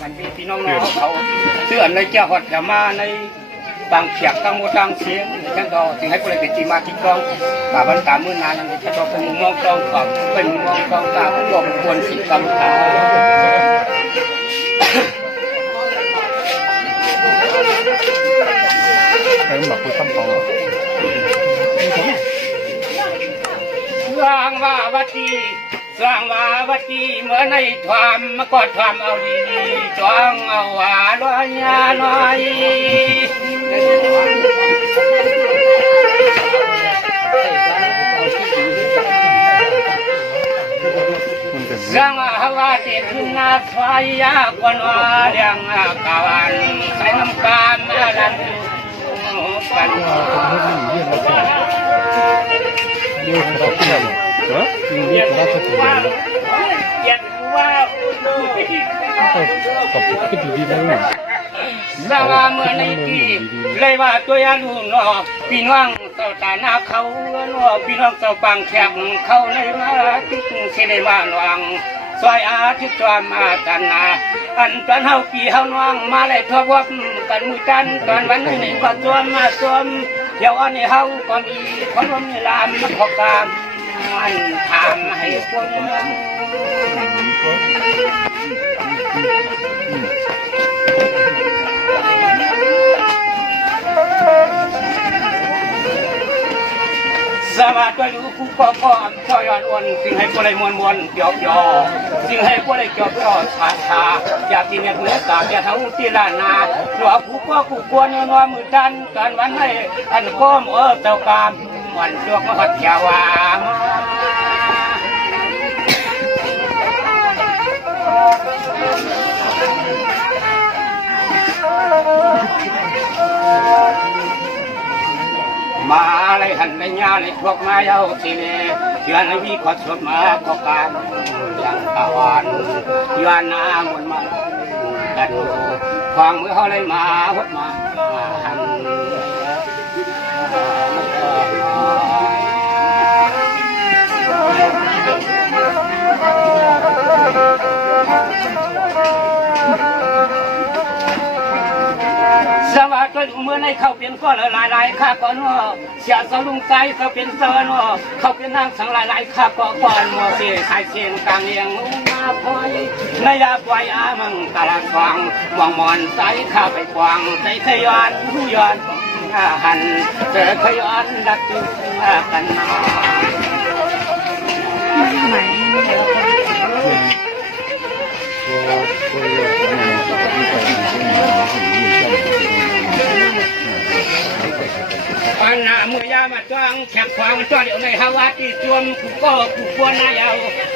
มันมีพี่น้องๆเขาเสื่อในเจ้าหอดแถวมาในบางเขียกตั้งโมตั้งเสียงฉันก็ถึงให้ผู้ใดเป็นจีมาที่กองกาบันตามือนานยังจะต้องเป็นมุมมองกองของเป็นมุมมองกองตาผู้บอกควรสิกรรมตาใครบอกคุณคำตอบสร้างวาวตีสร้างวาวตีเมื่อในความมากอดความเอาดีจองเอาหวาลอยยาลอยสร้างวาตีขึ้นนาสายยากวนวาเรียงกาวันใส่น้ำตาลมาลันกันเรียกว่าจะเป็นกับคิดดีๆนะสร้างเมื่อในที่เลยว่าตัวยาลูกนอพี่น้องเต่าตาหน้าเขานอพี่น้องเต่าปังแขกเขาเลยมาจุดเสด็จมาหลวงซอยอาทิตย์จอมมาตันนาอันตอนเฮาปีเฮาน้องมาเลยทบกันมือกันตอนวันนี้ก็ตัวมาตัวเดี๋ยวอันนี้เฮาก็มีคนร่วมลามมาขอกามมันทำให้คนสวัสดีคู่พ่อพ่อยอนวันสิ่งให้ผู้ใดมวลเกี่ยวย่อสิ่งให้ผู้ใดเกี่ยวย่อชาอยากกินเนื้อตาอยากทั้งที่ลานนาหลวงผู้พ่อผู้ควรนอนมือดันกันวันให้อันก้มเต่ากามวันจวกมหัดยาวามาเลยหันในญาเลยพวกมาเย้าสิเลเชื่อในวิขอสดมาขอการยังตะวันยานน้ำมันมากันฟังเมื่อเขาเลยมาหดมาหันสวัสดีเมื่อในเขาเป็นก็หลายข้าก่อนว่าเสียสลุงใจเขาเป็นเซอร์นเขาเป็นนางสังหลายข้าก่อนมัวเสียสายเสียงกลางเลียงมาพอยนายาปล่อยอามังตลาดฟังวางมอนใจข้าไปกวางใจขยันผู้ย้อนหันเจอขยันดักจุดกันนาปัญหาเมื่อยามาจ้างแขกควางจ้าเดี๋ยวในฮาวาตีจวมกูก็กูควรนายาว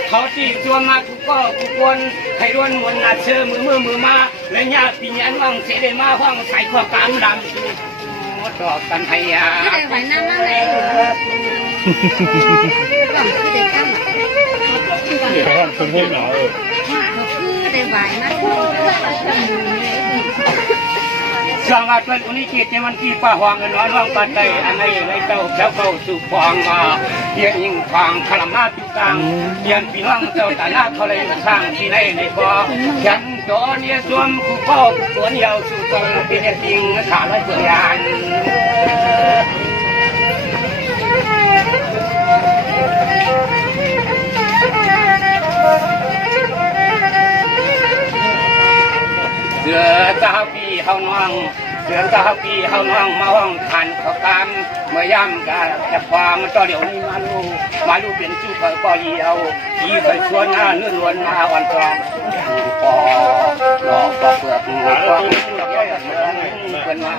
เขาตีจวมมากูก็กูควรให้ล้วนมวลนาเชื่อมือมาและญาติญาณว่างเสด็จมาห้องใส่ข้อกามดำต่อกันให้ยาไม่ได้ไหวน้ำนั่นเลยเดี๋ยวคุณพูดหน่อยคือได้ไหวนะสร้างอาเป็นอุณิจิตในวันที่ป้าหวงเงินน้อยว่างปัจจัยอันในเจ้าเจ้าเข้าสู่ฟองมาเยี่ยยิ่งฟังขลังหน้าติดตังเยี่ยพี่น้องเจ้าตาหน้าเขาเลยสร้างที่ในบ่อฉันจอเนี่ยสวมคู่พ่อคู่ตัวเดียวสู่ตรงเป็นจริงขาดและเสื่อยานเสือเจ้าปีเฮาน้องเสือเจ้าปีเฮาน้องมาห้องขันเขาตามเมื่อย่ำกันจะความต่อเดี๋ยวนี้มาลูเป็นชื่อเขาก็เดียวที่ไปชวนหน้าเนื้อล้วนมาวันกลางปอหลอกปอเปลือกปอเยอะเป็นมา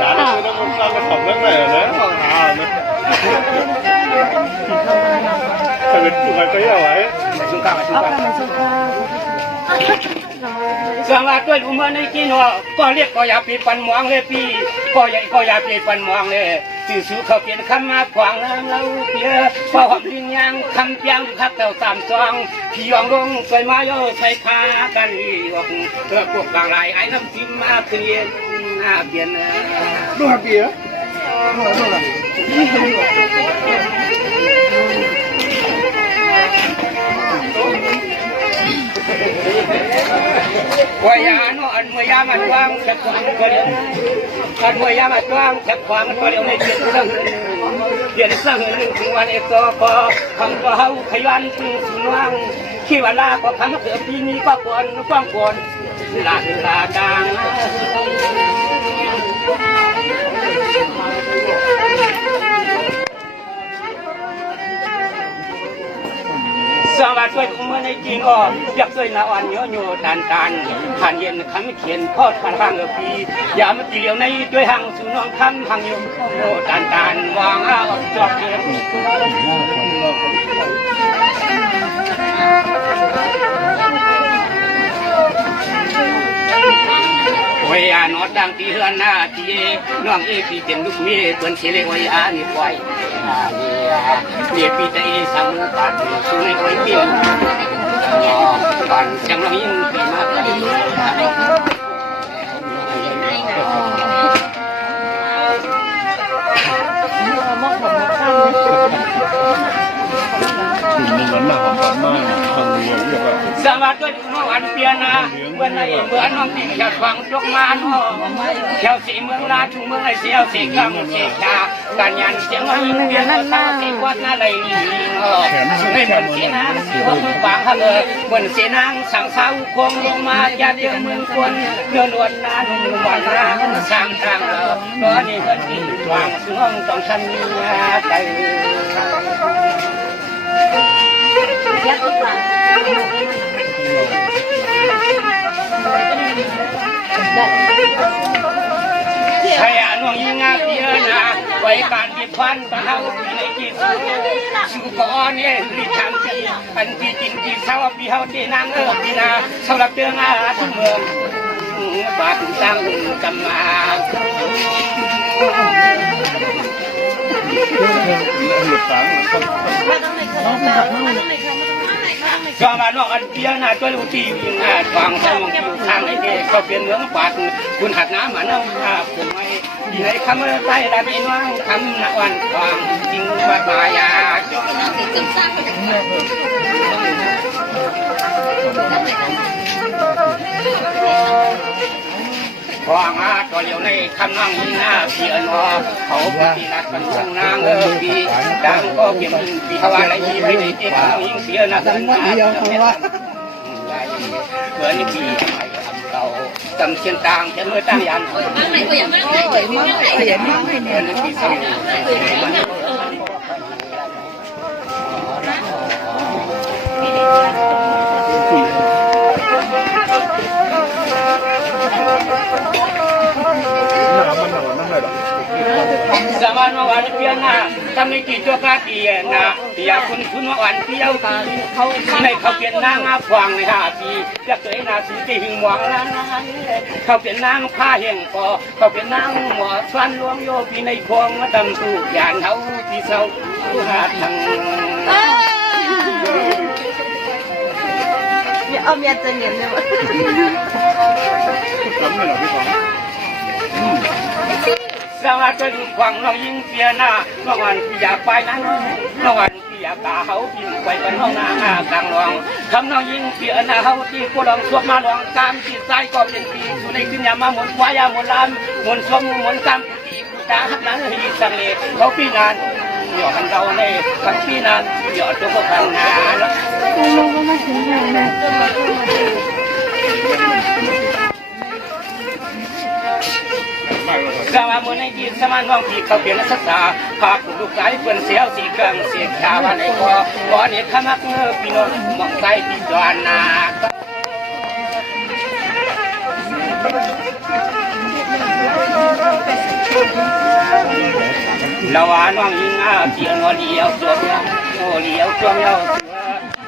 ตาเราต้องสร้างกระถางนั่นแหละนะถ้าเป็นผู้ใครก็เอาไว้สุขาสังวาด้วยอุมาในกินว่าก็เรียกก็อย่าปีปันมองเลยปีก็อย่าปีปันมองเลยสื่อสู่เขาเปลี่ยนคำมาขวางเราเปียพอหอมลิ้นยางคำเปียงคักเต่าตามจองพี่ยองลงใส่มาโยใส่ขากันออกเพื่อพวกกลางลายไอ้น้ำจิ้มมาเปลี่ยนเปลี่ยนดูหักเปียดู วายาโนอันมวยามันวางแฉกขวางตัวเดียวอันมวยามันวางแฉกขวางตัวเดียวในเจ็ดเรื่องเดี๋ยวเรื่องหนึ่งถึงวันเอกพอคำก็เฮาขยันถึงสุนวางขี้วันลาก็คำเกิดปีนี้ก็ควรฟังควรลาดังสวัสดีคุณเมื่อในจีนอ๋ออยากช่วยนาอ่อนโยโย่ตันผ่านเย็นคำเขียนทอดผ่านทางเอปีอย่ามาตีเหลียวในด้วยหังสู่น้องคำหังโยโย่ตันวางอ้าวจอบเก็บโอ้ยนอดดังตีเฮือนหน้าตีน้องปีเป็นลูกเมียเปิ้นเสียเลยโอ้ยนี่ปล่อยเรียปีใจสังปัดสู่ในโอ้ยปีก่อนจังเรายิ่งปีมากเลยถึงในวันหน้าของฝันมากทางหลวงเรียกว่าสวัสดีน้องอันเปียนะเมื่อไหร่เมื่อน้องปีจะฟังตกมาน้องเที่ยวสีเมืองลาทุ่งเมืองไอเสียวสีกำสีชาการยันเสียงว่าเปียนะตาสีวัดน่าเลยสุนัยเหมือนเสียนางสีว่ามือปังเขาเลยเหมือนเสียนางสั่งเท้าคงลงมาอย่าเดียวเมืองควรเนื้อล้วนนาหนุ่มวันนาสร้างทางเราก็นี่ก็ที่วางซึ่งห้องต้องฉันมีใจยักษ์กว่าใครอ่านว่ายิ่งงาเพียนะไว้การที่พันตะเฮาในกิจสุกรเนี่ยริทำที่อันที่กินที่เช้าปีเฮาที่นางปีนาสำหรับเดือนอาทุกเมืองบาดตั้งกำมาก็มาลอกอันเพียนะตัวลูกที่ยิงทางสมองอยู่ทางไอ้เด็กเขาเป็นเมืองบาดคุณหัดน้ำมันน้ำผมไม่ดีเลยคำใต้ละพี่น้องคำนักวันความจริงว่าบายาจนพอมาตัวเดียวในคำนั่งหน้าเพียนอเขาปีนัดมันช่างนางปีดังก็เก็บปีเขาอะไรยี่ไม่ได้เก็บยิงเสียนะทั้งนั้นเกินปีทำเราจำเชียงต่างจะเมื่อตั้งยันไม่ก็อย่างนั้นเลยไม่ก็อย่างนั้นเลยเนี่ยปีสมัยวันเพียงนะทำในกิจการเพียนะอยากคุณวันเพียวเขาในเขาเปลี่ยนนางอาฟังใน5 ปีอยากตัวนาสีที่หึงหวังนั้นเขาเปลี่ยนนางผ้าเฮงปอเขาเปลี่ยนนางหมอสวนหลวงโยปีในคลองมาตำตู้ยานเขาที่เศร้าหาทางเอาเมียจะเงียบเลยสวัสดีขวังเรายิงเสียหน้าเมื่อวันที่อยากไปนั้นเมื่อวันที่อยากตาเขายิงไปเป็นห้องน้ำกลางหลวงคำน้องยิงเสียหน้าเขาที่กูลองสวมมาลองตามจิตใจก็เป็นปีสุนัยขึ้นยามาหมุนวายาหมุนลำหมุนสวมหมุนตามปีตาหักนั้นให้สังเลเขาปีนานหยอดกันเราในทั้งปีนานหยอดตัวพันนาแล้วกว่าเมื่อในกินสมานน้องที่เขาเปลี่ยนศึกษาภาคลูกสายเพื่อนเสียวสีเกลืองเสียชาวันในคอบ่อเด็ดขมักเงือพี่น้องมองใจที่จวนนาละวาน้องยิงเสียงเดียวตัวเดียวเดียวตัวเดียว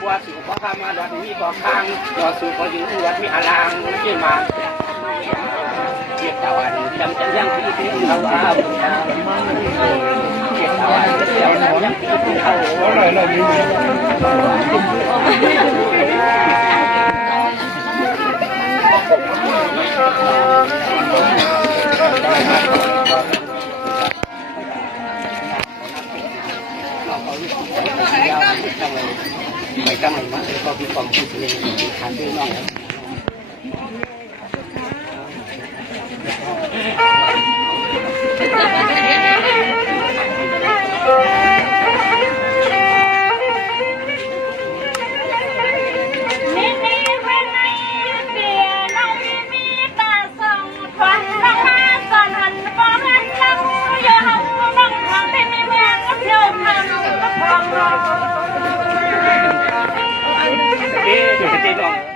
ว่าสู่พ่อข้ามาดอดมีบ่อข้างดอดสู่พ่ออยู่วัดมีอลางที่มาเกียรติตะวันจำจังยังที่ที่เขาว่าเกียรติตะวันเจ้าเรายังที่เขาอะไรไม่กำลังมาก็มีความคิดเห็นทางด้วยน้อง เอ๊ะเดี๋ยวจะเจ๊น้อง